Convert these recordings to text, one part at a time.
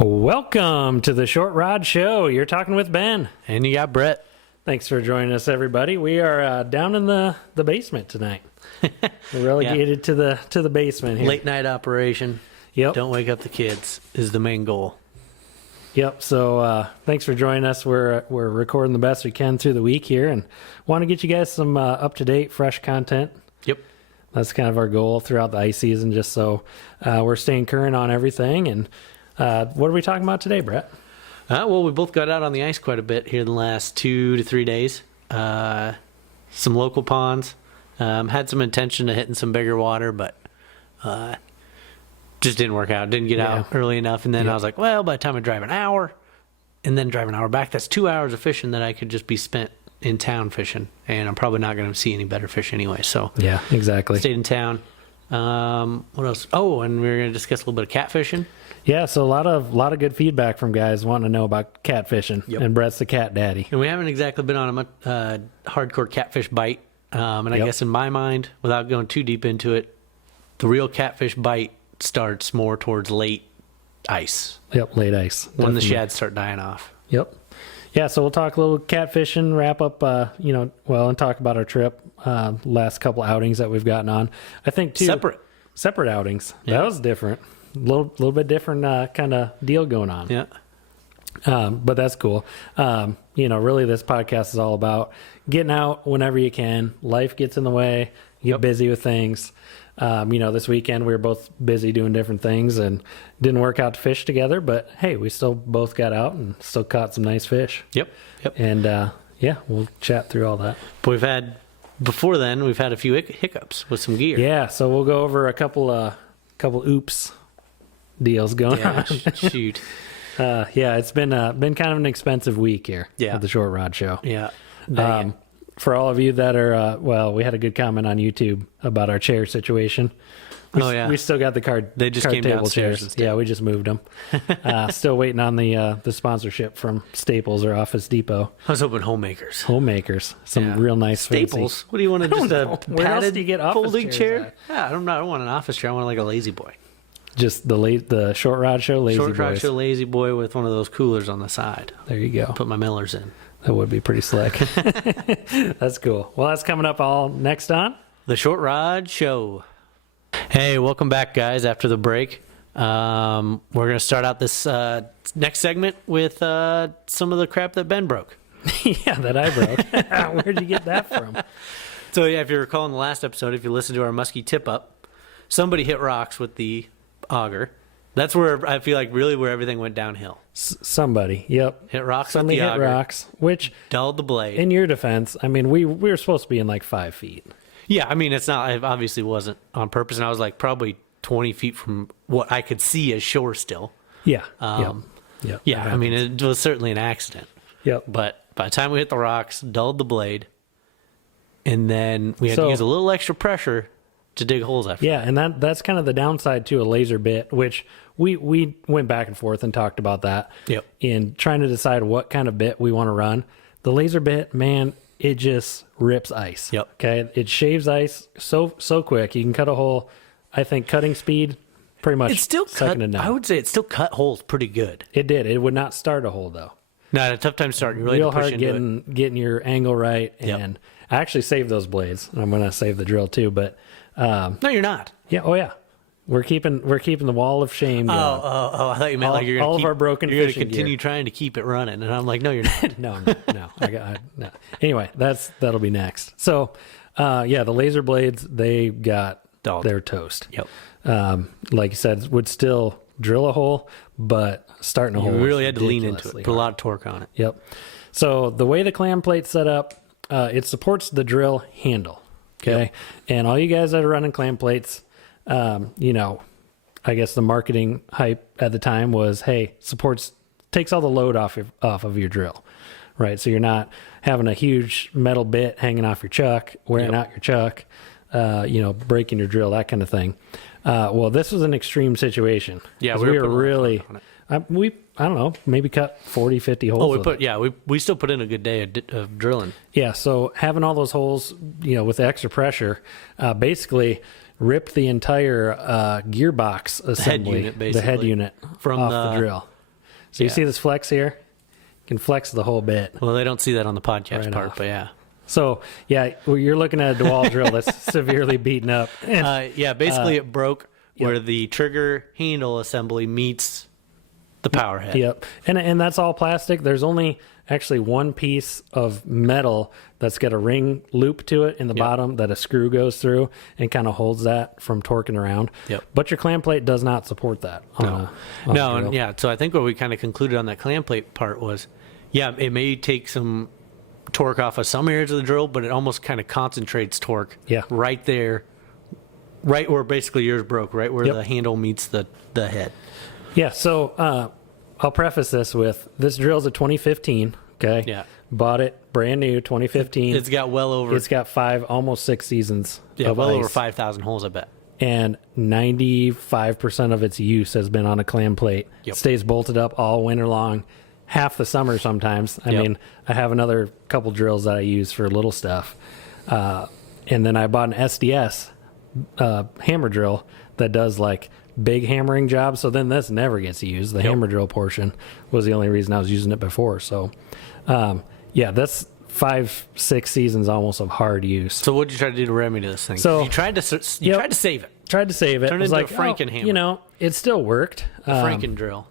Welcome to the Short Rod Show. You're talking with Ben. And you got Brett. Thanks for joining us, everybody. We are down in the basement tonight. We're relegated to the basement here. Late night operation. Yep. Don't wake up the kids is the main goal. Yep. So thanks for joining us. We're recording the best we can through the week here, and want to get you guys some up to date, fresh content. Yep. That's kind of our goal throughout the ice season, just so we're staying current on everything. And what are we talking about today, Brett? Well, we both got out on the ice quite a bit here in the last 2 to 3 days. Some local ponds. Had some intention of hitting some bigger water, but just didn't work out. Didn't get out early enough. And then I was like, well, by the time I drive an hour and then drive an hour back, that's 2 hours of fishing that I could just be spent in town fishing. And I'm probably not going to see any better fish anyway. So yeah, exactly. Stayed in town. What else? Oh, and we were going to discuss a little bit of catfishing. Yeah, so a lot of good feedback from guys wanting to know about catfishing. Yep. And Brett's the cat daddy. And we haven't exactly been on a hardcore catfish bite. And I guess in my mind, without going too deep into it, the real catfish bite starts more towards late ice. Yep, late ice. When Definitely. the shads start dying off. Yep. Yeah, so we'll talk a little catfishing, wrap up, and talk about our trip, last couple outings that we've gotten on. I think, too. Separate outings. Yeah. That was different. A little bit different kind of deal going on. Yeah. But that's cool. Really this podcast is all about getting out whenever you can. Life gets in the way. You get busy with things. This weekend we were both busy doing different things and didn't work out to fish together, but hey, we still both got out and still caught some nice fish. Yep. And we'll chat through all that. But we've had a few hiccups with some gear. Yeah, so we'll go over a couple oops deals going on. Shoot. It's been kind of an expensive week here at the Short Rod Show. Yeah. For all of you that are, we had a good comment on YouTube about our chair situation. We still got the card. They just card came table downstairs chairs. instead. Yeah, we just moved them. Still waiting on the sponsorship from Staples or Office Depot. I was hoping homemakers. Some real nice Staples. What do you want to just a Where else padded do you get office folding chairs chair? at? Yeah, I don't want an office chair. I want like a lazy boy. Just the Short Rod Show lazy Short Rod boys. Show lazy boy with one of those coolers on the side. There you go. Put my Millers in. That would be pretty slick. That's cool. Well, that's coming up all next on the Short Rod Show. Hey, welcome back, guys, after the break. We're going to start out this next segment with some of the crap that Ben broke. Yeah, that I broke. Where'd you get that from? So, if you recall in the last episode, if you listened to our musky tip-up, somebody hit rocks with the auger. That's where I feel like really where everything went downhill. Somebody, yep. Hit rocks Somebody with the hit auger. rocks, which... dulled the blade. In your defense, I mean, we were supposed to be in like 5 feet. Yeah, I mean, it obviously wasn't on purpose, and I was like probably 20 feet from what I could see as shore still. Yeah. Yep. Yeah, I mean, it was certainly an accident. Yep. But by the time we hit the rocks, dulled the blade, and then we had to use a little extra pressure to dig holes after. Yeah, and that's kind of the downside to a laser bit, which we went back and forth and talked about that. Yep. In trying to decide what kind of bit we want to run. The laser bit, man, it just rips ice. Yep. Okay, it shaves ice so quick. You can cut a hole. I think cutting speed, pretty much. It's still cut. I would say it still cut holes pretty good. It did. It would not start a hole though. No, I had a tough time starting. You really Real had to push hard into getting your angle right, and I actually saved those blades. I'm going to save the drill too, but. No, you're not. Yeah. Oh, yeah. We're keeping the wall of shame going. Oh! I thought you meant like you're all of our broken. You're going to fishing continue gear. trying to keep it running, and I'm like, no, you're not. No. No. Anyway, that'll be next. So, the laser blades they're toast. Yep. Like you said, would still drill a hole, but starting a hole. You really had to lean into it. Put a lot of torque on it. Yep. So the way the clam plate's set up, it supports the drill handle. Okay. Yep. And all you guys that are running clam plates, I guess the marketing hype at the time was, hey, takes all the load off of your drill, right? So you're not having a huge metal bit hanging off your chuck, wearing out your chuck, breaking your drill, that kind of thing. Well, this was an extreme situation. Yeah, we were really, I don't know, maybe cut 40, 50 holes. We still put in a good day of drilling. Yeah, so having all those holes, with the extra pressure, basically ripped the entire gearbox assembly, the head unit from off the drill. So you Yeah. see this flex here? You can flex the whole bit. Well, they don't see that on the podcast Right part, off. but yeah. So, yeah, well, you're looking at a DeWalt drill that's severely beaten up. And, Yeah, basically it broke where the trigger handle assembly meets the power head. yep. And that's all plastic. There's only actually one piece of metal that's got a ring loop to it in the bottom that a screw goes through and kind of holds that from torquing around. Yep. But your clamp plate does not support that. On a No, drill. and yeah, so I think what we kind of concluded on that clamp plate part was, yeah, it may take some torque off of some areas of the drill, but it almost kind of concentrates torque Yeah. right there, right where basically yours broke, right where Yep. the handle meets the head. Yeah, so I'll preface this with this drill's a 2015. Okay. Yeah. Bought it brand new 2015. It's got well over, It's got almost 6 seasons. yeah, of well over ice. 5,000 holes, I bet. And 95% of its use has been on a clam plate. Yep. Stays bolted up all winter long, half the summer sometimes. I Yep. mean, I have another couple drills that I use for little stuff. And then I bought an SDS hammer drill that does like big hammering jobs. So then this never gets used. The hammer drill portion was the only reason I was using it before. So, yeah, that's 5-6 seasons almost of hard use. So what did you try to do to remedy this thing? So- you tried to save it. Tried to save it. Turn it Was into like, a Frankenhammer. you know, it still worked. Franken drill.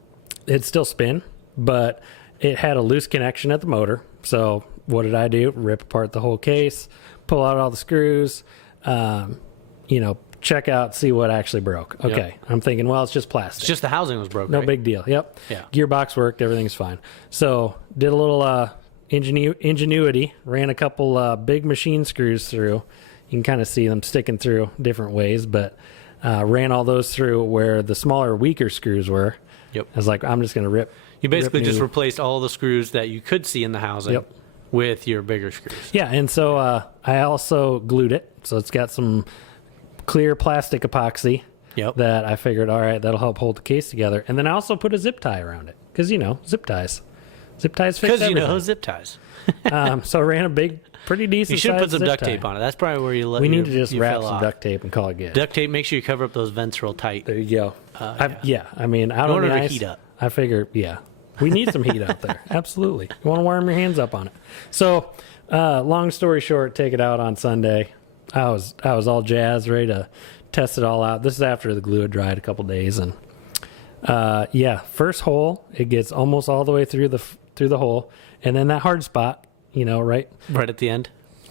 It still spin, but it had a loose connection at the motor. So what did I do? Rip apart the whole case, pull out all the screws, you know, check out, see what actually broke. Okay. I'm thinking, well, it's just plastic. It's just the housing was broken. No right? big deal. Yep. Yeah. Gearbox worked. Everything's fine. So did a little ingenuity. Ran a couple big machine screws through. You can kind of see them sticking through different ways, but ran all those through where the smaller, weaker screws were. Yep. I was like, I'm just going to rip. You basically rip just new- replaced all the screws that you could see in the housing Yep. with your bigger screws. Yeah, and so I also glued it. So it's got some clear plastic epoxy Yep. that I figured, all right, that'll help hold the case together. And then I also put a zip tie around it because, you know, zip ties. Zip ties fix Because you everything. know zip ties. So I ran a big, pretty decent You should put sized some zip duct tie. tape on it. That's probably where you let We your- need to just you wrap fell some off. duct tape and call it good. Duct tape. Make sure you cover up those vents real tight. There you go. Yeah, I mean, out You on want the it to ice, heat up. I figure, yeah, we need some heat out there. Absolutely. You want to warm your hands up on it. So, long story short, take it out on Sunday. I was all jazzed, ready to test it all out. This is after the glue had dried a couple days, and yeah, first hole, it gets almost all the way through the hole, and then that hard spot, you know, right Right at the end.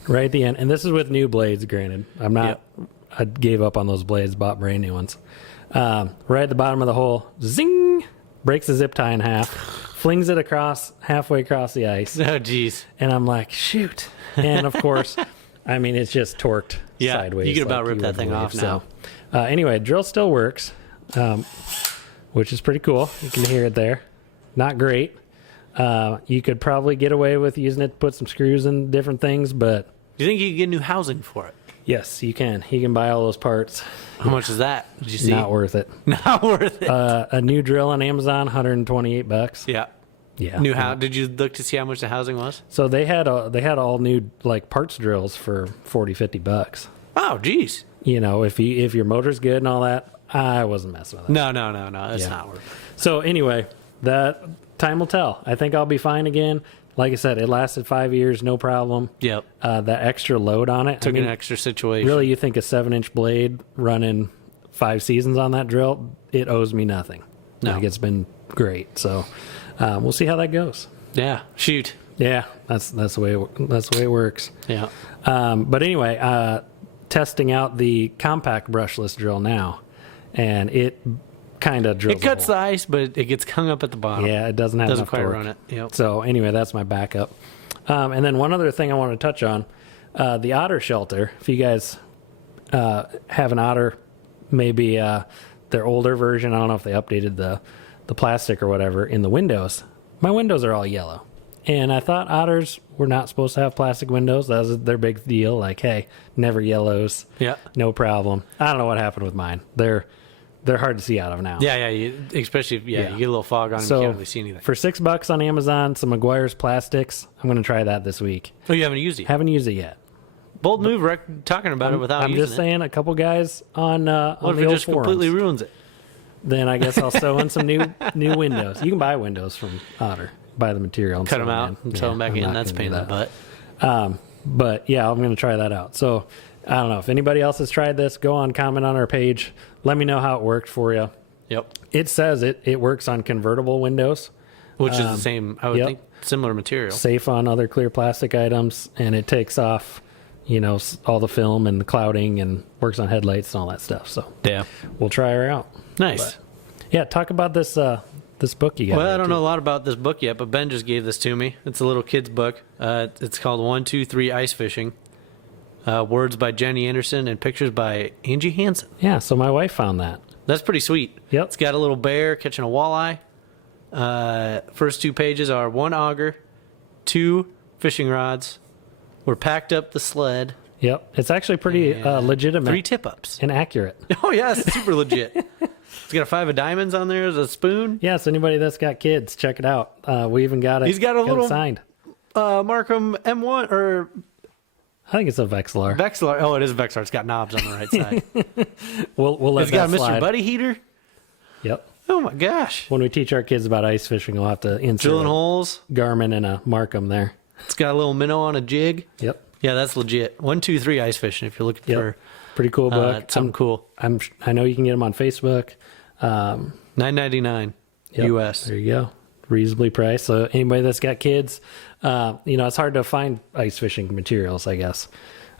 at the end. And this is with new blades, granted. I'm not. Yep. I gave up on those blades, bought brand new ones. Right at the bottom of the hole, zing, breaks the zip tie in half, flings it halfway across the ice, Oh, geez. and I'm like, shoot. And of course, I mean, it's just torqued Yeah, sideways. you could about like rip you that would thing believe. off now. So, anyway, drill still works, which is pretty cool. You can hear it there. Not great. You could probably get away with using it to put some screws in different things, but Do you think you could get new housing for it? yes, you can. You can buy all those parts. How much is that? Did you see? Not worth it. Not worth it. A new drill on Amazon, $128. Yeah. Yeah. New house. Did you look to see how much the housing was? So they had all new like parts drills for $40-$50. Oh, geez. You know, if your motor's good and all that, I wasn't messing with it. No. It's Yeah. not worth it. So anyway, that time will tell. I think I'll be fine again. Like I said, it lasted 5 years, no problem. Yep. That extra load on it. Took an extra situation. Really, you think a 7-inch blade running 5 seasons on that drill, it owes me nothing. No. Like, it's been great. So we'll see how that goes. Yeah. Shoot. Yeah, that's the way it works. Yeah. But anyway, testing out the compact brushless drill now, and it kind of drills. It cuts a hole. the ice, but it gets hung up at the bottom. Yeah, it doesn't have Doesn't enough quite torque. run it. Yep. So anyway, that's my backup. And then one other thing I want to touch on, the otter shelter. If you guys have an otter, maybe their older version, I don't know if they updated the plastic or whatever in the windows. My windows are all yellow. And I thought otters were not supposed to have plastic windows. That was their big deal. Like, hey, never yellows. Yeah. No problem. I don't know what happened with mine. They're hard to see out of now. Yeah. Especially if you get a little fog on and So you can't really see anything. for $6 on Amazon, some Meguiar's plastics. I'm going to try that this week. Oh, you haven't used it. Haven't used it yet. Bold move, talking about it without I'm using just it. saying, a couple guys on What if the it old just forums. completely ruins it? then I guess I'll sew in some new windows. You can buy windows from Otter. Buy the material and Cut sew them out in. and sew them back I'm in. not That's a gonna pain do in the that. butt. But yeah, I'm going to try that out. So I don't know if anybody else has tried this. Go on, comment on our page. Let me know how it worked for you. Yep. It says it works on convertible windows, Which is the same, I would yep. think, similar material. safe on other clear plastic items, and it takes off, all the film and the clouding, and works on headlights and all that stuff. So Yeah. we'll try her out. Nice. Yeah, talk about this this book you got. Well, I there, don't too. know a lot about this book yet, but Ben just gave this to me. It's a little kid's book. It's called 1, 2, 3 Ice Fishing. Words by Jenny Anderson and pictures by Angie Hansen. Yeah, so my wife found that. That's pretty sweet. Yep. It's got a little bear catching a walleye. First 2 pages are 1 auger, 2 fishing rods. We're packed up the sled. Yep, it's actually pretty and legitimate 3 tip-ups. and accurate. Oh, yeah, it's super legit. It's got a 5 of diamonds on there. There's a spoon. Yes, anybody that's got kids, check it out. We even got it. He's got a it little- signed. Markham M1 or I think it's a Vexlar. Vexlar. Oh, it is a Vexlar. It's got knobs on the right side. We'll let It's got that a Mr. slide. Buddy heater. Yep. Oh, my gosh. When we teach our kids about ice fishing, we'll have to insert Drilling a holes. Garmin and a Markham there. It's got a little minnow on a jig. Yep. Yeah, that's legit. 1, 2, 3 ice fishing if you're looking Yep. for Pretty cool book. something cool. I know you can get them on Facebook. $9.99 Yep. US. There you go. Reasonably priced. So anybody that's got kids, it's hard to find ice fishing materials, I guess.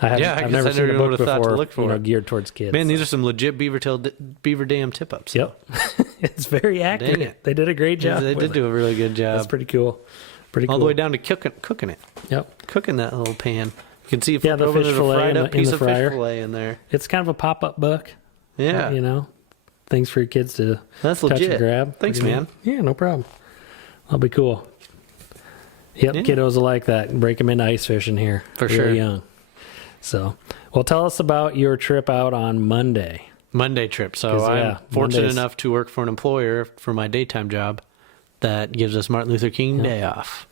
I've guess never I seen a never book would've thought to before, look for it. geared towards kids. Man, these are some legit beaver dam tip-ups. Yep. It's very accurate. it. They did a great job. They with did it. do a really good job. That's pretty cool. Pretty cool. All the way down to cooking it. Yep. Cooking that little pan. You can see if Yeah, the over fish there's a fillet fried in up the- in piece the of fryer. fish fillet in there. It's kind of a pop-up book. Yeah. Things for your kids to That's touch legit. and grab. Thanks, Pretty man. neat. Yeah, no problem. That'll be cool. Yep, Yeah. kiddos will like that. Break them into ice fishing here. For really sure. young. So, well, tell us about your trip out on Monday. Monday trip. So 'Cause, I'm yeah, fortunate Mondays- enough to work for an employer for my daytime job that gives us Martin Luther King Day off.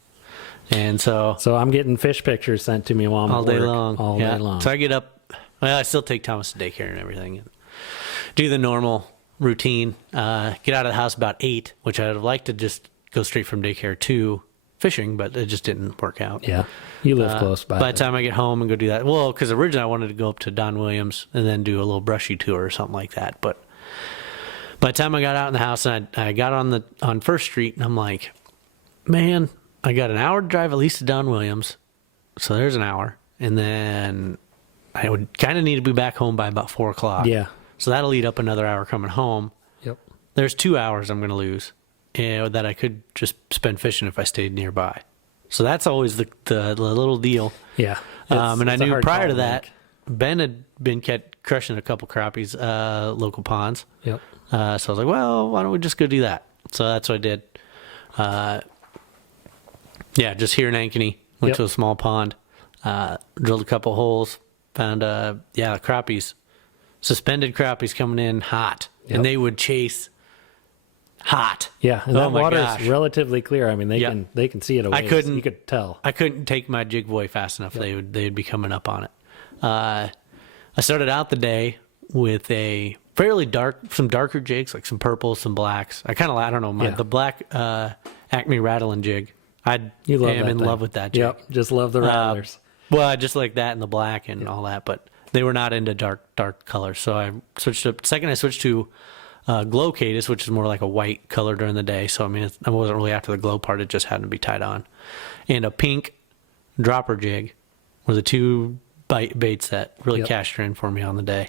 And so So I'm getting fish pictures sent to me while I'm all at day work. long. All Yeah. day long. So I get up. Well, I still take Thomas to daycare and everything. And do the normal routine. Get out of the house about 8, which I'd have liked to just go straight from daycare to fishing, but it just didn't work out. Yeah, you live close by. By the time I get home and go do that, well, because originally I wanted to go up to Don Williams and then do a little brushy tour or something like that. But by the time I got out in the house and I got on First Street, and I'm like, man, I got an hour to drive at least to Don Williams, so there's an hour, and then I would kind of need to be back home by about 4:00. Yeah. So that'll eat up another hour coming home. Yep. There's 2 hours I'm going to lose, that I could just spend fishing if I stayed nearby. So that's always the little deal. Yeah. And I it's a knew hard prior call to to that, Ben had been crushing a couple crappies, local ponds. make. Yep. So I was like, well, why don't we just go do that? So that's what I did. Just here in Ankeny, went Yep. to a small pond, drilled a couple holes, found, crappies, suspended crappies coming in hot. Yep. And they would chase hot. Yeah, and Oh that my water gosh. is relatively clear. I mean, they can see it away. couldn't- You could tell. I couldn't take my jig buoy fast enough. They'd be coming up on it. I started out the day with a fairly some darker jigs, like some purples, some blacks. I don't know, Yeah. the black Acme rattling jig. You love am that in thing. love with that jig. Yep, just love the rattlers. Well, I just like that and the black and all that, but they were not into dark colors. So I switched to glow cadus, which is more like a white color during the day. So I mean, I wasn't really after the glow part; it just happened to be tied on. And a pink dropper jig were the two baits that really Yep. cashed in for me on the day.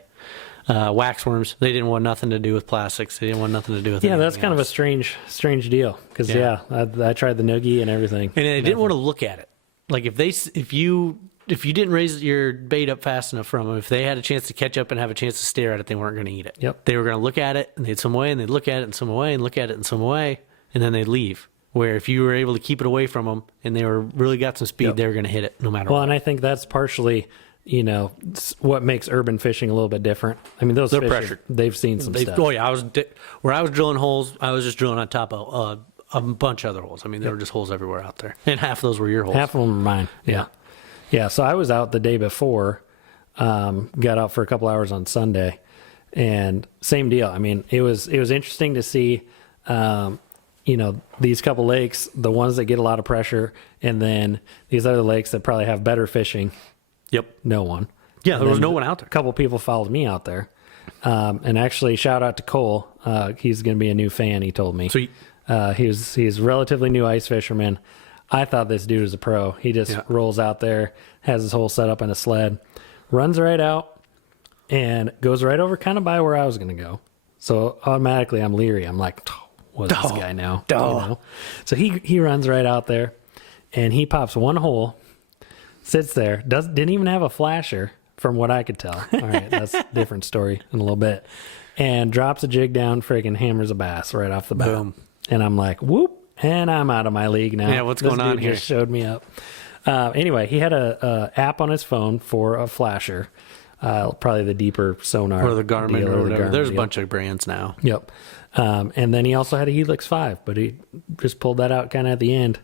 Waxworms, they didn't want nothing to do with plastics. They didn't want nothing to do with Yeah, that's anything kind of a else. strange deal because Yeah. I tried the noogie and everything. And I didn't want to look at it. Like if you didn't raise your bait up fast enough from them, if they had a chance to catch up and have a chance to stare at it, they weren't going to eat it. Yep. They were going to look at it and they'd swim away and they'd look at it and swim away and look at it and swim away and then they'd leave. Where if you were able to keep it away from them and they were really got some speed, Yep. they were going to hit it no matter Well, what. and I think that's partially, what makes urban fishing a little bit different. I mean, those They're fish, pressured. they've seen some stuff. Oh yeah, where I was drilling holes, I was just drilling on top of a bunch of other holes. I mean, there were just holes everywhere out there, and half of those were your holes. Half of them are mine. Yeah. Yeah. So I was out the day before, got out for a couple hours on Sunday, And same deal. I mean, it was interesting to see, these couple lakes, the ones that get a lot of pressure, and then these other lakes that probably have better fishing. Yep. No one. Yeah, there was no one out there. A couple people followed me out there. And actually, shout out to Cole. He's going to be a new fan, he told me. Sweet. He's a relatively new ice fisherman. I thought this dude was a pro. He just rolls out there, has his whole setup in a sled, runs right out, and goes right over kind of by where I was going to go. So automatically I'm leery. I'm like, what's this guy now? You know? So he runs right out there, and he pops one hole, sits there, didn't even have a flasher from what I could tell. All right, that's a different story in a little bit. And drops a jig down, friggin' hammers a bass right off the bat. Boom. And I'm like, whoop, and I'm out of my league now. Yeah, what's going on here? Just showed me up. Anyway, he had a app on his phone for a flasher, probably the deeper sonar. Or the Garmin deal, or whatever. Garmin There's a deal. bunch of brands now. Yep. And then he also had a Helix 5, but he just pulled that out kind of at the end.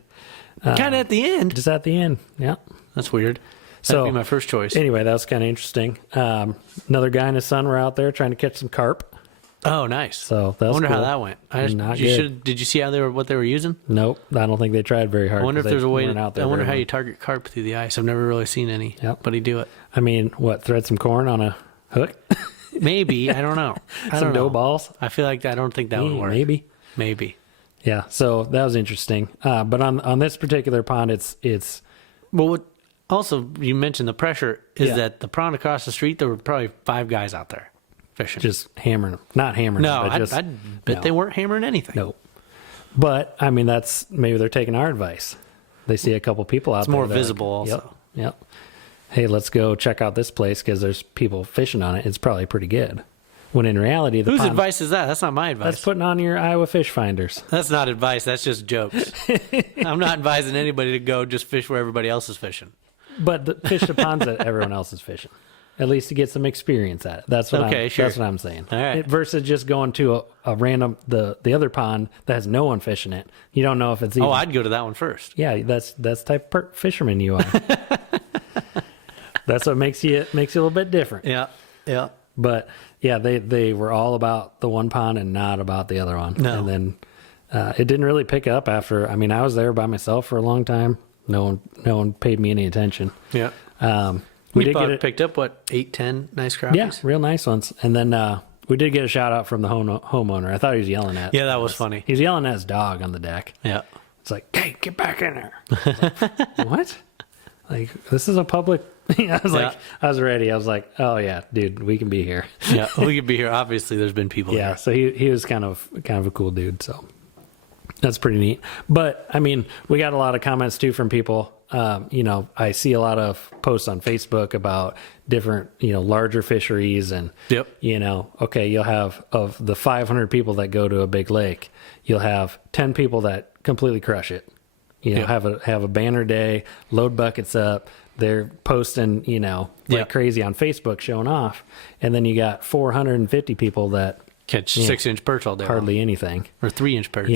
Kind of at the end. Just at the end, yeah. That's weird. So That'd be my first choice. Anyway, that was kind of interesting. Another guy and his son were out there trying to catch some carp. Oh, nice. So that I was wonder cool. how that went. Not good. Did you see what they were using? Nope, I don't think they tried very hard. I wonder if there's a way to. Out there I wonder very how you much. target carp through the ice. I've never really seen anybody do it. I mean, what? Thread some corn on a hook? Maybe I don't know. I Some don't dough know. balls? I feel like I don't think that would work. Maybe. Yeah. So that was interesting. But on this particular pond, it's Well, what also you mentioned the pressure is Yeah. that the pond across the street there were probably 5 guys out there fishing. just hammering them. Not hammering no, them, but just I'd bet no. they weren't hammering anything. No. But I mean, that's maybe they're taking our advice. They see a couple people out there. more they're like, visible also. Yep. Hey, let's go check out this place because there's people fishing on it. It's probably pretty good. When in reality, the Whose pond, advice is that? That's not my advice. that's putting on your Iowa fish finders. That's not advice. That's just jokes. I'm not advising anybody to go just fish where everybody else is fishing. But fish the ponds that everyone else is fishing. At least to get some experience at it. That's what Sure. That's what I'm saying. All right. Versus just going to a random the other pond that has no one fishing it. You don't know if it's even. Oh, I'd go to that one first. Yeah, that's the type of fisherman you are. That's what makes you a little bit different. Yeah. But yeah, they were all about the one pond and not about the other one. No. And then it didn't really pick up after. I mean, I was there by myself for a long time. No one paid me any attention. Yeah. We did get it. picked up 8, 10 nice crappies. Yeah, real nice ones. And then we did get a shout out from the homeowner. I thought he was yelling at. Yeah, that was funny. He was yelling at his dog on the deck. Yeah. It's like, hey, get back in there. I was like, what? Like, this is a public. I was like, I was ready. I was like, oh yeah, dude, we can be here. Yeah, we could be here. Obviously, there's been people Yeah. here. So he was kind of a cool dude. So that's pretty neat. But I mean, we got a lot of comments too from people. I see a lot of posts on Facebook about different, larger fisheries and, Yep. okay, you'll have of the 500 people that go to a big lake, you'll have 10 people that completely crush it. Yep. Have a banner day, load buckets up. They're posting, like Yep. crazy on Facebook showing off. And then you got 450 people that Catch 6-inch perch all day. hardly anything, Or 3-inch perch.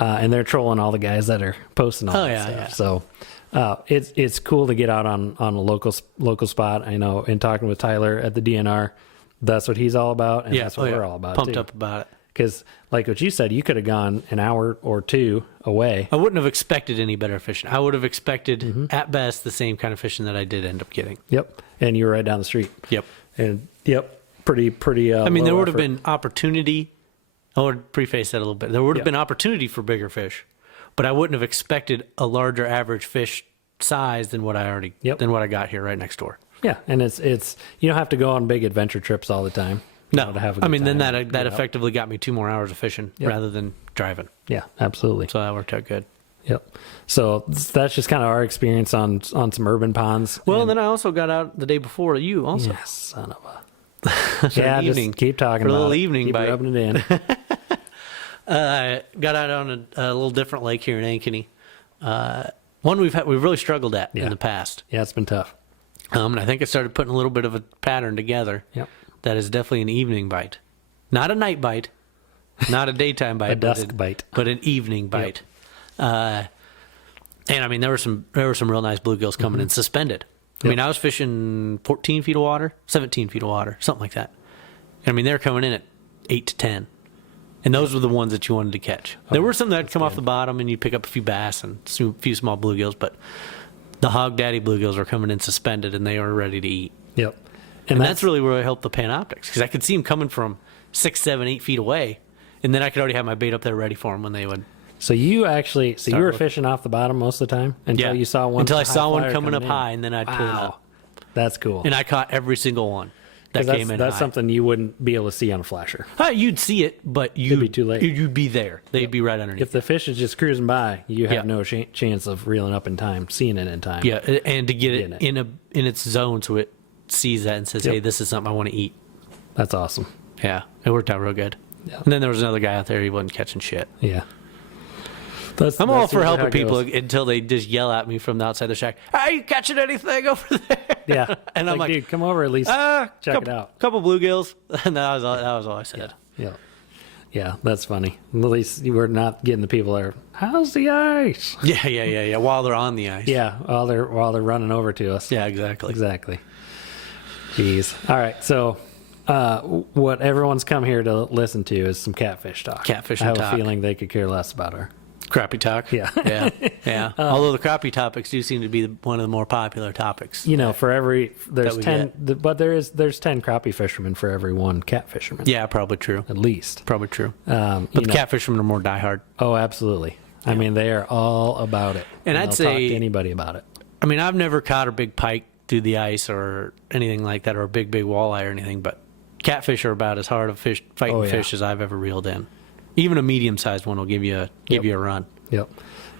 and they're trolling all the guys that are posting all Oh, that yeah, stuff. yeah. So it's cool to get out on a local spot. I know in talking with Tyler at the DNR, that's what he's all about, and that's what we're all about. Pumped too. up about it. Because like what you said, you could have gone an hour or two away. I wouldn't have expected any better fishing. I would have expected, Mm-hmm. at best, the same kind of fishing that I did end up getting. Yep, and you were right down the street. Yep. And pretty. I mean, there low would have effort. been opportunity. I would preface that a little bit. There would have Yeah. been opportunity for bigger fish, but I wouldn't have expected a larger average fish size than what I got here right next door. Yeah, and it's you don't have to go on big adventure trips all the time. No, to have a I good mean, then time. that effectively got me 2 more hours of fishing Yep. rather than driving. Yeah, absolutely. So that worked out good. Yep. So that's just kind of our experience on some urban ponds. Well, and then I also got out the day before you also. Yes, son of a. For Yeah, an just evening. keep talking For a about little it. evening Keep bite. rubbing it in. Got out on a little different lake here in Ankeny. One we've really struggled at Yeah. in the past. Yeah, it's been tough. And I think it started putting a little bit of a pattern together. Yep. That is definitely an evening bite. Not a night bite, not a daytime bite, A dusk bite. but an evening bite. And I mean, there were some real nice bluegills coming in suspended. I mean, I was fishing 14 feet of water, 17 feet of water, something like that. I mean, they're coming in at 8 to 10. And those were the ones that you wanted to catch. There were some that come off the bottom, and you pick up a few bass and a few small bluegills, but the Hog Daddy bluegills were coming in suspended, and they were ready to eat. Yep. And that's really where I helped the Panoptics, because I could see them coming from 6, 7, 8 feet away, and then I could already have my bait up there ready for them when they would. So you were fishing off the bottom most of the time until you saw one. Until I saw one flyer coming up in. high, and then I'd pull it up. That's cool. And I caught every single one that came in That's high. something you wouldn't be able to see on a flasher. You'd see it, but you'd be too late. You'd be there. They'd be right underneath. If the fish is just cruising by, you have no chance of reeling up in time, seeing it in time. Yeah, and to get it in its zone so it sees that and says, "Hey, this is something I want to eat." That's awesome. Yeah, it worked out real good. Yeah. And then there was another guy out there. He wasn't catching shit. Yeah. I'm all for helping how it people goes. until they just yell at me from the outside the shack. Are you catching anything over there? Yeah. And I'm like, dude, come over at least check it out. Couple bluegills, and that was all I said. Yeah. Yeah, that's funny. At least we're not getting the people there. How's the ice? Yeah. While they're on the ice. Yeah, while they're running over to us. Yeah, exactly. Exactly. Jeez. All right. So, what everyone's come here to listen to is some catfish talk. Catfish I have talk. a feeling they could care less about our. Crappie talk. Yeah. Yeah. Although the crappie topics do seem to be one of the more popular topics. You know, there's we 10, but there's 10 crappie fishermen for every one cat fisherman. Yeah, probably true. At least. Probably true. But But the cat fishermen are more diehard. Oh, absolutely. I mean, they are all about it. And I'd they'll say- talk to anybody about it. I mean, I've never caught a big pike through the ice or anything like that, or a big walleye or anything, but catfish are about as hard a fighting fish as I've ever reeled in. Even a medium-sized one will give you a run. Yep.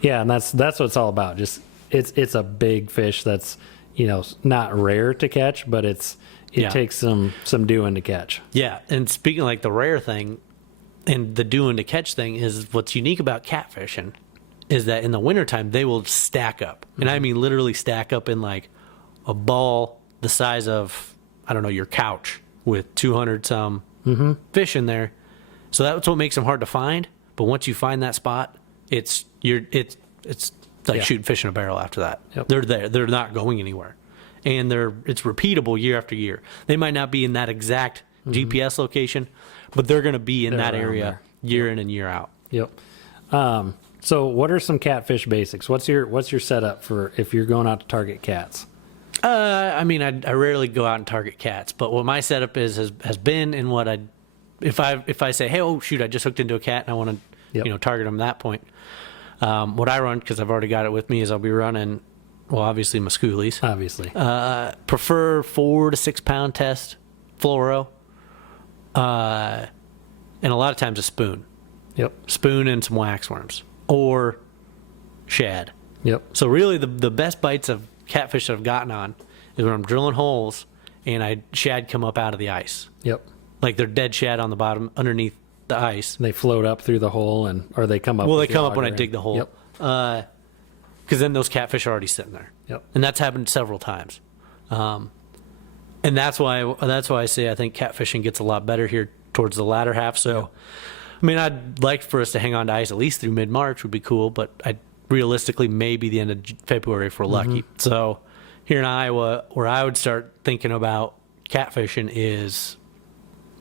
Yeah, and that's what it's all about. Just it's a big fish that's, not rare to catch, but it takes some doing to catch. Yeah, and speaking of like the rare thing and the doing to catch thing is what's unique about catfishing is that in the wintertime they will stack up. And I mean literally stack up in like a ball the size of, I don't know, your couch with 200 some fish in there. So that's what makes them hard to find. But once you find that spot, it's like shooting fish in a barrel after that. Yep. They're there. They're not going anywhere. And it's repeatable year after year. They might not be in that exact GPS location, but they're going to be in that area year in and year out. Yep. So what are some catfish basics? What's your setup for if you're going out to target cats? I mean, I rarely go out and target cats, but what my setup has been, and what if I say, hey, oh shoot, I just hooked into a cat and I want to target them at that point. What I run, because I've already got it with me, is I'll be running, well, obviously my schoolies. Obviously. Prefer 4 to 6 pound test, fluoro, and a lot of times a spoon. Yep. Spoon and some waxworms or shad. Yep. So really the best bites of catfish that I've gotten on is when I'm drilling holes and shad come up out of the ice. Yep. Like they're dead shad on the bottom underneath the ice. They float up through the hole or they come up. Well, they with your come up when I auger dig in. the hole. Yep. Because then those catfish are already sitting there. Yep. And that's happened several times. And that's why I say I think catfishing gets a lot better here towards the latter half. So, I mean, I'd like for us to hang on to ice at least through mid-March would be cool, but realistically maybe the end of February if we're lucky. So here in Iowa, where I would start thinking about catfishing is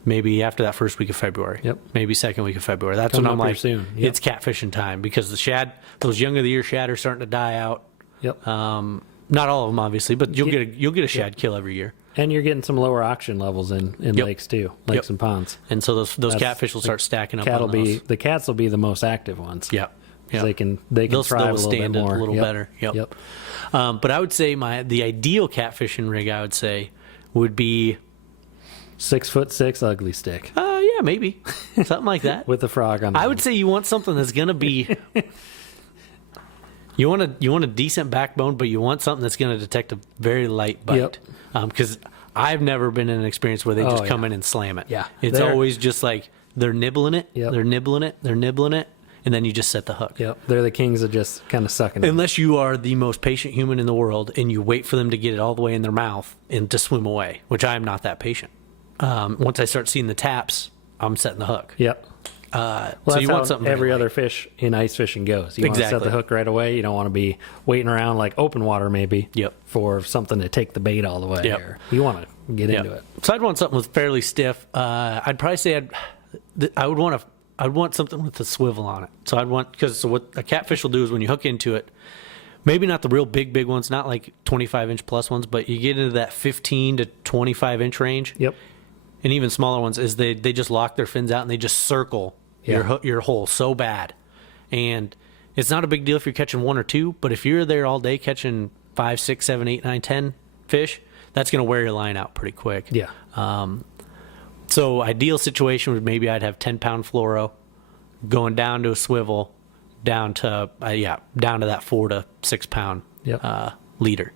maybe after that first week of February. Yep. Maybe second week of February. That's Coming when I'm up here like, soon. Yep. it's catfishing time because the shad, those young of the year shad are starting to die out. Yep. Not all of them, obviously, but you'll get a shad kill every year. And you're getting some lower oxygen levels in lakes too, lakes and ponds. And so those catfish will start stacking up. The cats will be the most active ones. Yep. 'Cause they can They'll thrive a little bit stand it more. a little better. Yep. But I would say the ideal catfishing rig, I would say, would be 6'6" ugly stick yeah, maybe something like that. with the frog on. I would say you want something that's going to be. You want a decent backbone, but you want something that's going to detect a very light bite. Because I've never been in an experience where they just come in and slam it. Yeah. It's always just like they're nibbling it, Yep. they're nibbling it, they're nibbling it, and then you just set the hook. Yep, they're the kings of just kind of sucking it. Unless you are the most patient human in the world and you wait for them to get it all the way in their mouth and to swim away, which I am not that patient. Once I start seeing the taps, I'm setting the hook. Yep. Well, so that's you how want something every very other light. fish in ice fishing goes. You want to set Exactly. the hook right away. You don't want to be waiting around like open water maybe Yep. for something to take the bait all the way. Yep. Or you want to get into it. So I'd want something with fairly stiff. I'd probably say I'd want something with a swivel on it. So I'd want, because so what a catfish will do is when you hook into it, maybe not the real big ones, not like 25-inch plus ones, but you get into that 15 to 25-inch range. Yep. And even smaller ones is they just lock their fins out and they just circle your hole so bad. And it's not a big deal if you're catching one or two, but if you're there all day catching 5, 6, 7, 8, 9, 10 fish, that's going to wear your line out pretty quick. Yeah. So ideal situation would maybe I'd have 10-pound fluoro going down to a swivel, down to that 4 to 6 pound Yep. leader,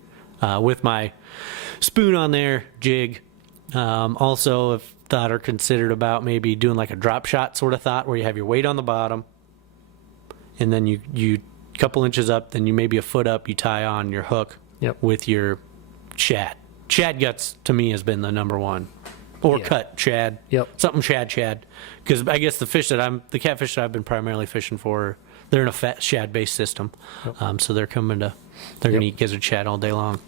with my spoon on there, jig. Also, if thought or considered about maybe doing like a drop shot sort of thought, where you have your weight on the bottom, and then you couple inches up, then you maybe a foot up, you tie on your hook. Yep. With your shad. Shad guts to me has been the number one. Or cut shad. Yep. Something shad. Because I guess the catfish that I've been primarily fishing for, they're in a fat shad based system. Yep. So they're gonna eat gizzard shad all day long.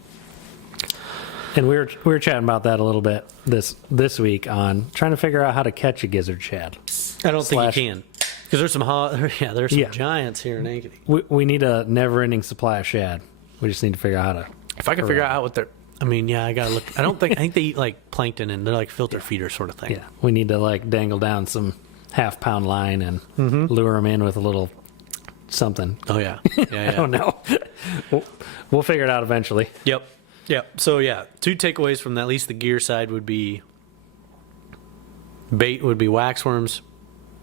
And we were chatting about that a little bit this week on trying to figure out how to catch a gizzard shad. I don't think you can. Because there's some giants here in Ankeny. We need a never-ending supply of shad. We just need to figure out how to. If I can figure out what they're, I gotta look. I think they eat like plankton and they're like filter feeder sort of thing. Yeah, we need to like dangle down some half-pound line and lure them in with a little something. Oh yeah. I don't know. We'll figure it out eventually. Yep. So two takeaways from at least the gear side would be bait would be waxworms,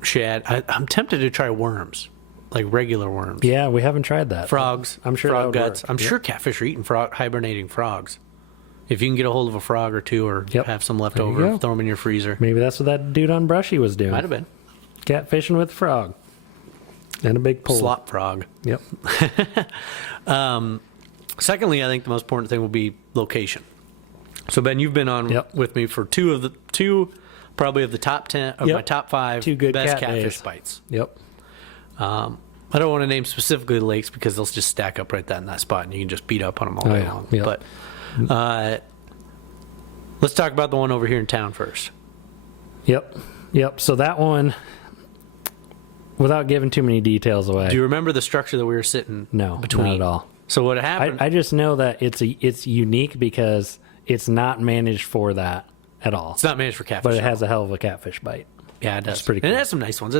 shad. I'm tempted to try worms, like regular worms. Yeah, we haven't tried that. Frogs. I'm sure that frog would guts. work. I'm Yep. sure catfish are eating hibernating frogs. If you can get a hold of a frog or two, or Yep. have some left There you over, go. throw them in your freezer. Maybe that's what that dude on Brushy was doing. Might have been Catfishing with a frog and a big pole. slop frog. Yep. Secondly, I think the most important thing will be location. So Ben, you've been on Yep. with me for two probably of the top 10 of Yep. my top 5 Two good best cat catfish days. bites. Yep. I don't want to name specifically the lakes because they'll just stack up right in that spot and you can just beat up on them all day yeah. long. Yep. But let's talk about the one over here in town first. Yep. So that one, without giving too many details away. Do you remember the structure that we were sitting No, between? not at all. So what happened? I just know that it's unique because it's not managed for that at all. It's not managed for catfish. But it at all. has a hell of a catfish bite. Yeah, it does. pretty And it cool. has some nice ones.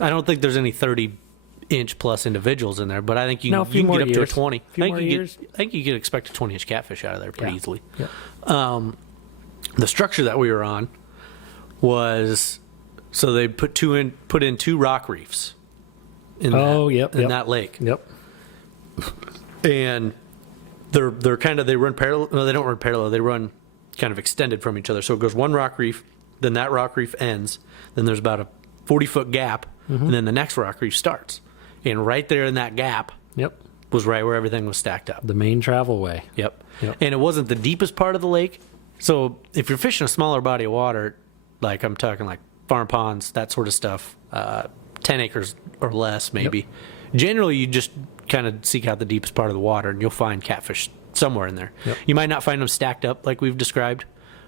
I don't think there's any 30-inch plus individuals in there, but I think you No, a can few more get up to a years. 20. Few I think more you years. I think you could expect a 20-inch catfish out of there pretty Yeah. easily. Yep. The structure that we were on was so they put in 2 rock reefs in Yep. that lake. Yep. And they're kind of, they run parallel. No, they don't run parallel. They run kind of extended from each other. So it goes one rock reef, then that rock reef ends. Then there's about a 40-foot gap, and then the next rock reef starts. And right there in that gap Yep. was right where everything was stacked up. The main travel way. Yep. Yep. And it wasn't the deepest part of the lake. So if you're fishing a smaller body of water, like I'm talking like farm ponds, that sort of stuff, 10 acres or less maybe, generally you just kind of seek out the deepest part of the water and you'll find catfish somewhere in there. Yep. You might not find them stacked up like we've described,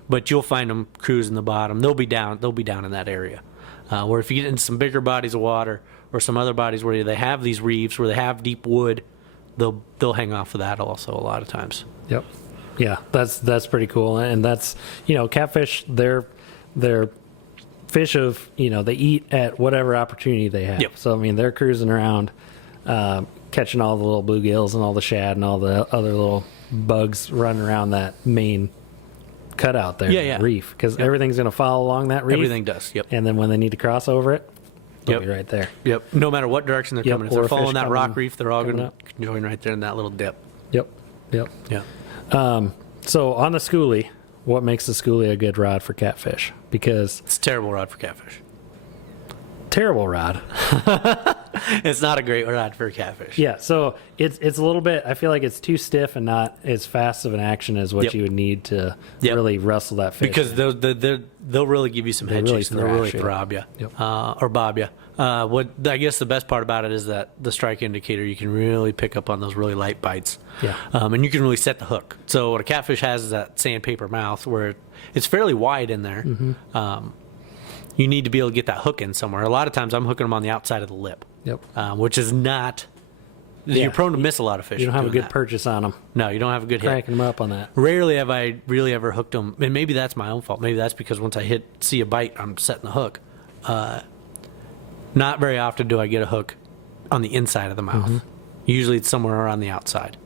but you'll find them cruising the bottom. They'll be down in that area. Where if you get into some bigger bodies of water or some other bodies where they have these reefs, where they have deep wood, they'll hang off of that also a lot of times. Yep. Yeah, that's pretty cool. And that's, catfish, they're fish of, they eat at whatever opportunity they have. Yep. So, they're cruising around, catching all the little bluegills and all the shad and all the other little bugs running around that main cutout there, Yeah. reef. Because everything's going to follow along that reef. Everything does. Yep. And then when they need to cross over it, they'll Yep. be right there. Yep. No matter what direction they're Yep, coming, if or they're fish following that rock coming- reef, they're all going coming to join right there in that little dip. Yep. Yeah. So on the schoolie, what makes the schoolie a good rod for catfish? Because It's a terrible rod for catfish. Terrible rod. It's not a great rod for a catfish. Yeah, so it's a little bit. I feel like it's too stiff and not as fast of an action as what Yep. you would need to Yep. really wrestle that fish. Because they'll really give you some head really shakes, and they'll really thrash, yeah. throb you, Yep. or bob you. What I guess the best part about it is that the strike indicator, you can really pick up on those really light bites. Yeah. And you can really set the hook. So what a catfish has is that sandpaper mouth where it's fairly wide in there. Mm-hmm. You need to be able to get that hook in somewhere. A lot of times I'm hooking them on the outside of the lip, Yep. which is not. Yeah. You're prone to miss a lot of fish. You don't have a doing good that. purchase on them. No, you don't have a good hit. Cranking them up on that. Rarely have I really ever hooked them, and maybe that's my own fault. Maybe that's because once I see a bite, I'm setting the hook. Not very often do I get a hook on the inside of the mouth. Mm-hmm. Usually it's somewhere around the outside.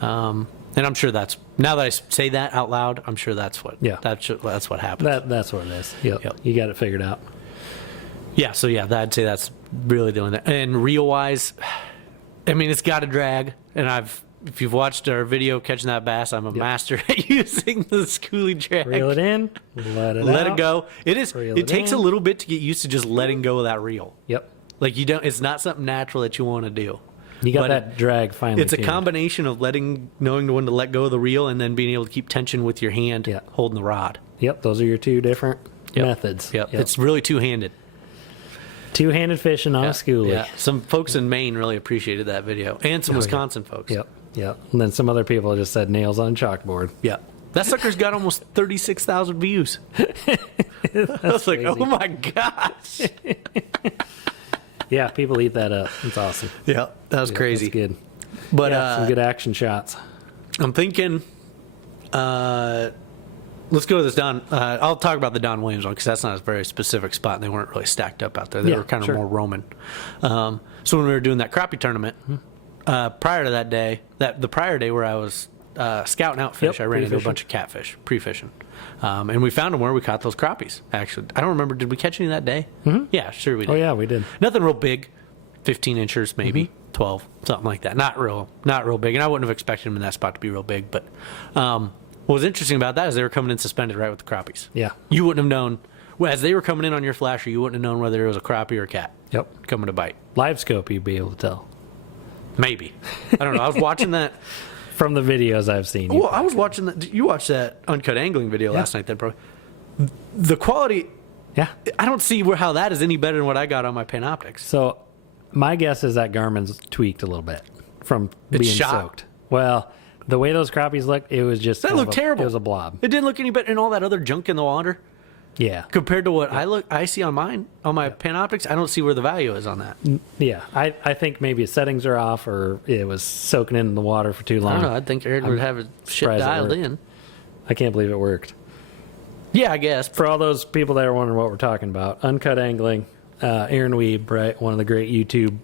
And I'm sure that's, now that I say that out loud, I'm sure that's what that's what happens. That's what it is. Yep. Yep. You got it figured out. Yeah, so yeah, I'd say that's really the only thing. And reel wise, I mean, it's got a drag, and if you've watched our video catching that bass, I'm a master at using the schoolie drag. Reel it in. Let Let out. it go. Reel It takes in. a little bit to get used to just letting go of that reel. Yep. Like you don't. It's not something natural that you want to do. You got But that drag finally. It's a tuned. combination of knowing when to let go of the reel, and then being able to keep tension with your hand Yeah. holding the rod. Yep. Those are your two different Yep. methods. Yep. It's really two-handed. Two-handed fishing on a schoolie. Yeah. Some folks in Maine really appreciated that video, and some Oh, yeah. Wisconsin folks. Yep. Yep. And then some other people just said nails on a chalkboard. Yeah. That sucker's got almost 36,000 views. I was like, crazy. oh my gosh. Yeah, people eat that up. It's awesome. Yeah, that was Yeah, crazy. That's good. But Yeah, some good action shots. I'm thinking, let's go to this Don. I'll talk about the Don Williams one because that's not a very specific spot. And they weren't really stacked up out there. They Yeah, were kind of sure. more roaming. So when we were doing that crappie tournament, prior to that day, the prior day where I was scouting out fish, Yep, I ran into a pre-fishing. bunch of catfish, pre-fishing. And we found them where we caught those crappies. Actually, I don't remember. Did we catch any that day? Mm-hmm. Yeah, sure we did. Oh, yeah, we did. Nothing real big, 15 inches maybe, Mm-hmm. 12, something like that. Not real big. And I wouldn't have expected them in that spot to be real big. But what was interesting about that is they were coming in suspended right with the crappies. Yeah. You wouldn't have known, well, as they were coming in on your flasher, you wouldn't have known whether it was a crappie or a cat Yep. coming to bite. Live scope, you'd be able to tell. Maybe. I don't know. I was watching that. From the videos I've seen. Well, I was watching that. You watched that uncut angling video last night then, probably. The quality, Yeah. I don't see how that is any better than what I got on my Panoptics. So my guess is that Garmin's tweaked a little bit from It's being shot. soaked. Well, the way those crappies looked, it was just That kind of looked terrible. It was a blob. It didn't look any better, and all that other junk in the water. Yeah. Compared to what I see on mine, on my Panoptics, I don't see where the value is on that. Yeah. I think maybe settings are off or it was soaking in the water for too long. I don't know. I think Aaron would have it shit surprised it dialed worked. in. I can't believe it worked. Yeah, I guess. For all those people that are wondering what we're talking about, uncut angling, Aaron Weeb, right? One of the great YouTube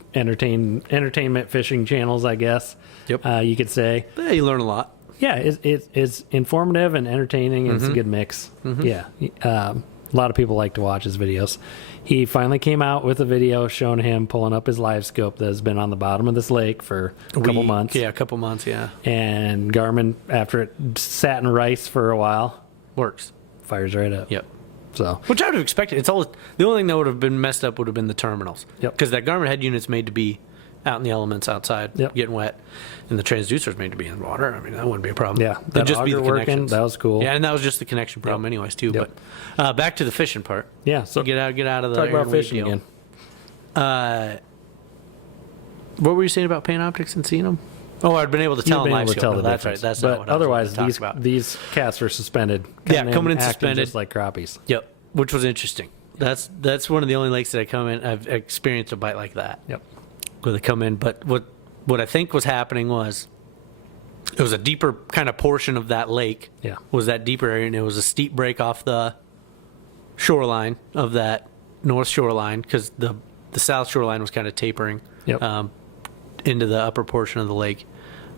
entertainment fishing channels, I guess. Yep. You could say. Yeah, you learn a lot. Yeah, it's informative and entertaining, and it's a good mix. Yeah, a lot of people like to watch his videos. He finally came out with a video showing him pulling up his live scope that has been on the bottom of this lake for a couple months. Yeah, a couple months, yeah. And Garmin, after it sat in rice for a while, Works. fires right up. Yep. So, Which I would have expected. It's all the only thing that would have been messed up would have been the terminals. Yep. Because that Garmin head unit's made to be out in the elements outside, Yep. getting wet, and the transducer's made to be in water. I mean, that wouldn't be a problem. Yeah, It'd that just be the auger working, connections. that was cool. Yeah, and that was just the connection problem, anyways, too. Yep. But back to the fishing part. yeah. So, Get out of the talk about Aaron Weed fishing deal. again. What were you saying about Panoptics and seeing them? Oh, I'd been able to tell You've them been live able to scope. tell No, the that's right. difference. That's but not what otherwise, I was talking about. these cats were suspended. Yeah, coming in acting suspended. just like crappies. Yep, which was interesting. That's one of the only lakes that I come in. I've experienced a bite like that. Yep. Where they come in, but what I think was happening was it was a deeper kind of portion of that lake. Yeah. Was that deeper area, and it was a steep break off the shoreline of that north shoreline because the south shoreline was kind of tapering Yep. into the upper portion of the lake,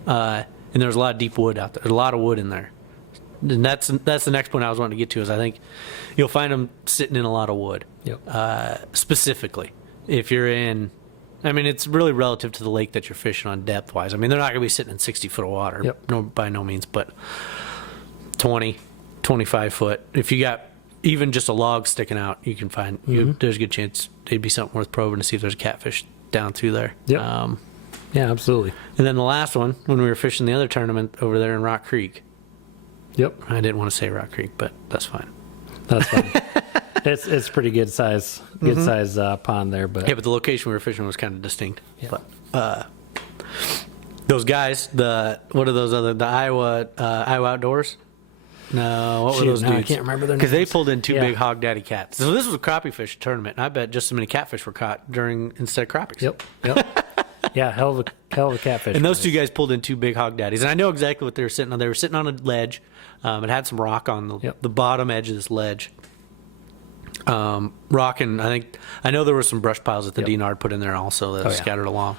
and there was a lot of deep wood out there. There's a lot of wood in there. And that's the next point I was wanting to get to is I think you'll find them sitting in a lot of wood. Yep. Specifically, if you're in, I mean, it's really relative to the lake that you're fishing on depth wise. I mean, they're not going to be sitting in 60 foot of water, Yep. no, by no means, but 20, 25 foot. If even just a log sticking out, you can find. There's a good chance it'd be something worth probing to see if there's a catfish down through there. Yep. Yeah, absolutely. And then the last one, when we were fishing the other tournament over there in Rock Creek. Yep. I didn't want to say Rock Creek, but that's fine. That's fine. It's pretty good size pond there, but Yeah, but the location we were fishing was kind of distinct. Yeah. But those guys, the Iowa Outdoors. No, what were those no, I dudes? can't remember their Because they names. pulled in two Yeah. big hog daddy cats. So this was a crappie fish tournament, and I bet just as many catfish were caught instead of crappies. Yep. Yeah, hell of a catfish. And those two guys pulled in two big hog daddies, and I know exactly what they were sitting on. They were sitting on a ledge. It had some rock on the bottom edge of this ledge. Rock, and I know there were some brush piles that the Dinard put in there also that was scattered along.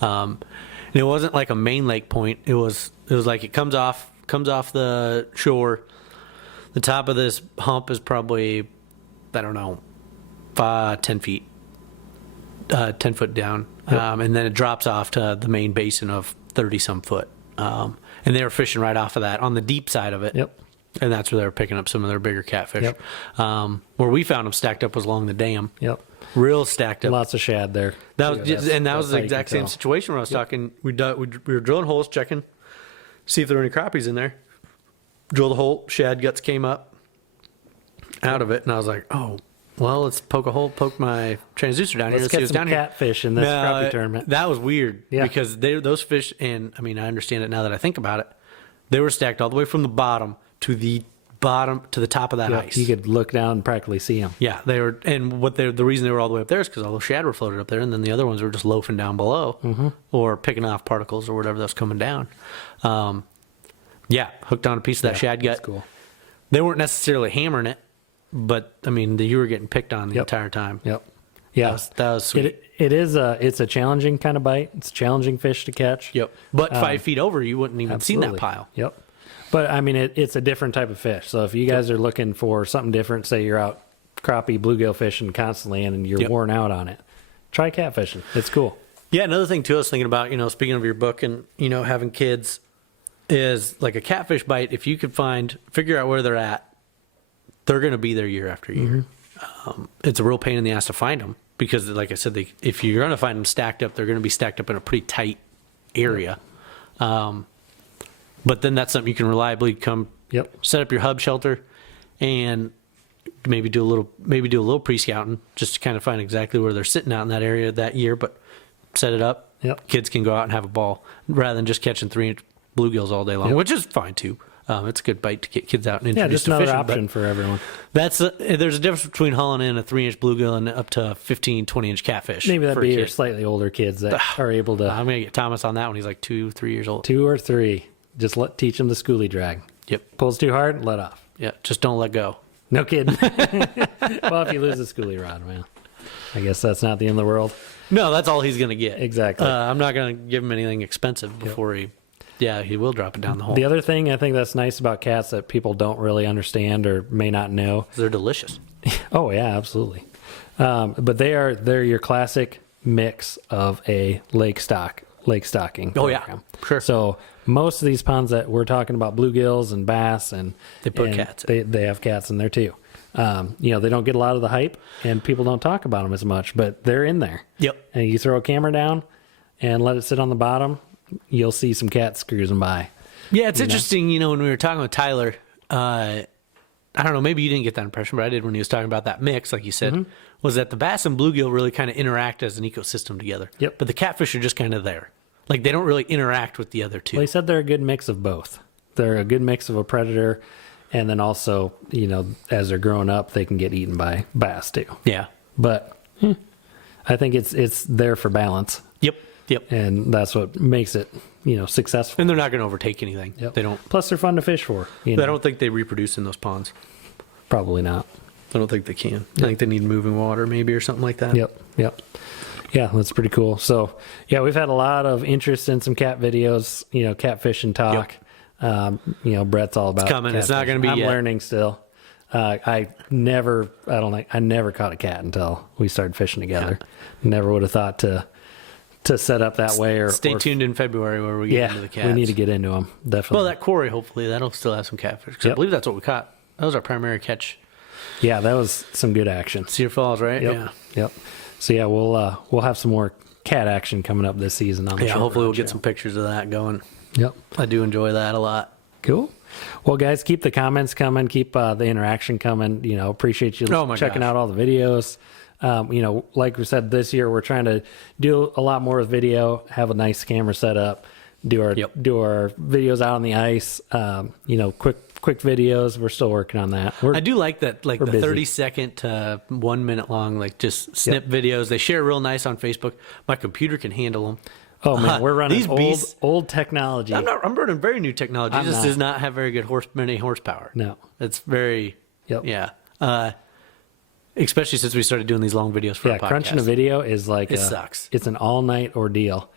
And it wasn't like a main lake point. It was like it comes off the shore. The top of this hump is probably, I don't know, 10 feet, 10 foot down. And then it drops off to the main basin of 30 some foot. And they were fishing right off of that on the deep side of it. Yep. And that's where they were picking up some of their bigger catfish. Yep. Where we found them stacked up was along the dam. Yep. Real stacked up. Lots of shad there. That was too. that was That's the how you exact can same tell. situation where I was talking. We were drilling holes, checking, see if there were any crappies in there. Drilled a hole, shad guts came up out of it, and I was like, oh, well, let's poke my transducer down here. Let's See get what's some down here. catfish in this crappie tournament. That was weird because those fish, and I mean, I understand it now that I think about it. They were stacked all the way from the bottom to the top of that ice. You could look down and practically see them. Yeah, they were, and the reason they were all the way up there is because all those shad were floated up there, and then the other ones were just loafing down below, or picking off particles or whatever that's coming down. Hooked on a piece of that shad gut. That's cool. They weren't necessarily hammering it, but I mean, you were getting picked on the entire time. Yep. Yeah, That was sweet. It's a challenging kind of bite. It's a challenging fish to catch. Yep. But 5 feet over, you wouldn't even seen that Absolutely. pile. Yep. But I mean, it's a different type of fish. So if you guys are looking for something different, say you're out crappie, bluegill fishing constantly and you're worn out on it, try catfishing. It's cool. Yeah, another thing too I was thinking about, speaking of your book and, having kids, is like a catfish bite, if you could figure out where they're at, they're going to be there year after year. It's a real pain in the ass to find them because, like I said, if you're going to find them stacked up, they're going to be stacked up in a pretty tight area. But then that's something you can reliably come set up your hub shelter and maybe do a little pre-scouting just to kind of find exactly where they're sitting out in that area that year, but set it up. Kids can go out and have a ball rather than just catching 3-inch bluegills all day long, which is fine too. It's a good bite to get kids out and introduce just to another fishing. option for everyone. There's a difference between hauling in a 3-inch bluegill and up to 15, 20-inch catfish. Maybe that'd for be a your kid. slightly older kids that are able to. I'm going to get Thomas on that one. He's like 2-3 years old. 2 or 3. Just teach them the schoolie drag. Yep. Pulls too hard, let off. Yeah. Just don't let go. No kidding. Well, if you lose the schoolie rod, man, I guess that's not the end of the world. No, that's all he's going to get. Exactly. I'm not going to give him anything expensive before he will drop it down the hole. The other thing I think that's nice about cats that people don't really understand or may not know. They're delicious. Oh yeah, absolutely. But they're your classic mix of a lake stocking. Oh yeah, program. sure. So most of these ponds that we're talking about, bluegills and bass, and They put cats They have cats in there too. They don't get a lot of the hype, and people don't talk about them as much, but they're in there. Yep. And you throw a camera down and let it sit on the bottom, you'll see some cats cruising by. Yeah, it's interesting, when we were talking with Tyler, I don't know, maybe you didn't get that impression, but I did when he was talking about that mix, like you said, was that the bass and bluegill really kind of interact as an ecosystem together. Yep. But the catfish are just kind of there. Like, they don't really interact with the other two. Well, he said they're a good mix of both. They're a good mix of a predator, and then also, as they're growing up, they can get eaten by bass too. Yeah. But I think it's there for balance. Yep. And that's what makes it, successful. And they're not going to overtake anything. Yep. They don't. Plus, they're fun to fish for. I don't think they reproduce in those ponds. Probably not. I don't think they can. I think they need moving water maybe or something like that. Yep. Yeah, that's pretty cool. So, yeah, we've had a lot of interest in some cat videos, catfish and talk. Brett's all about coming. It's not catfish. gonna be I'm yet. learning still. I never caught a cat until we started fishing together. Never would have thought to set up that way. Or Stay tuned in February where we get into the cats. we need to get into them, definitely. Well, that quarry, hopefully, that'll still have some catfish. 'Cause I believe that's what we caught. That was our primary catch Yeah, that was some good action. Cedar Falls, right? Yep. Yeah. Yep. So yeah, we'll have some more cat action coming up this season on the Yeah, short hopefully rod we'll get show. some pictures of that going. Yep. I do enjoy that a lot. Cool. Well, guys, keep the comments coming. Keep the interaction coming. You know, appreciate you Oh my checking gosh. out all the videos. You know, like we said, this year we're trying to do a lot more with video. Have a nice camera set up. Do our videos out on the ice. You know, quick videos. We're still working on that. I do like that, like the busy. 30-second to 1 minute long, like just snip videos. They share real nice on Facebook. My computer can handle them. Oh man, we're running These beasts- old technology. I'm running very new technology. It just does not have very good many horsepower. No. It's very, Yep. yeah. Especially since we started doing these long videos for Yeah, our podcast. crunching a video is like It sucks. It's an all night ordeal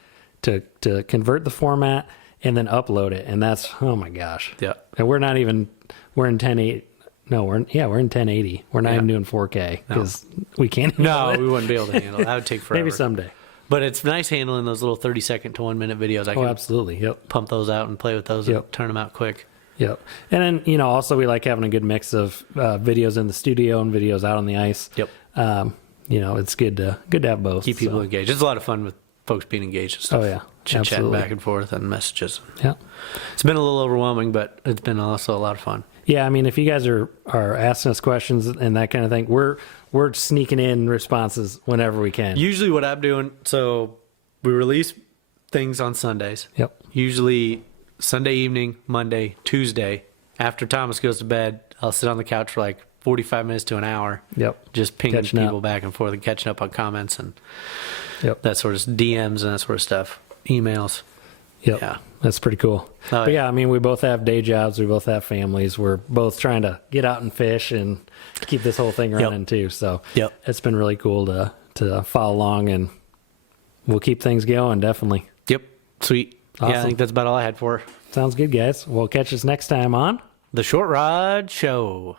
to convert the format and then upload it, and that's oh my gosh. Yeah. And we're in 1080. No, we're in 1080. We're not even doing 4K because we can't. No, handle it. we wouldn't be able to handle it. That would take forever. Maybe someday. But it's nice handling those little 30-second to 1 minute videos. I Oh, can absolutely. Yep. pump those out and play with those and turn them out quick. Yep. And then, you know, also we like having a good mix of videos in the studio and videos out on the ice. Yep. You know, it's good to have both. Keep people engaged. It's a lot of fun with folks being engaged and stuff. Oh, yeah. Chit-chatting Absolutely. back and forth and messages. Yeah. It's been a little overwhelming, but it's been also a lot of fun. Yeah, I mean, if you guys are asking us questions and that kind of thing, we're sneaking in responses whenever we can. Usually what I'm doing, so we release things on Sundays. Yep. Usually Sunday evening, Monday, Tuesday. After Thomas goes to bed, I'll sit on the couch for like 45 minutes to an hour. Yep. Just pinging Catching people up. back and forth and catching up on comments and Yep. that sort of DMs and that sort of stuff. Emails. Yep. Yeah. That's pretty cool. Oh, But yeah, I mean, we both have day jobs. We both have families. We're both trying to get out and fish and keep this whole thing running too. So Yep. it's been really cool to follow along, and we'll keep things going. Definitely. Yep. Sweet. Yeah, I Awesome. think that's about all I had for Sounds good, guys. We'll catch us next time on the Short Rod Show.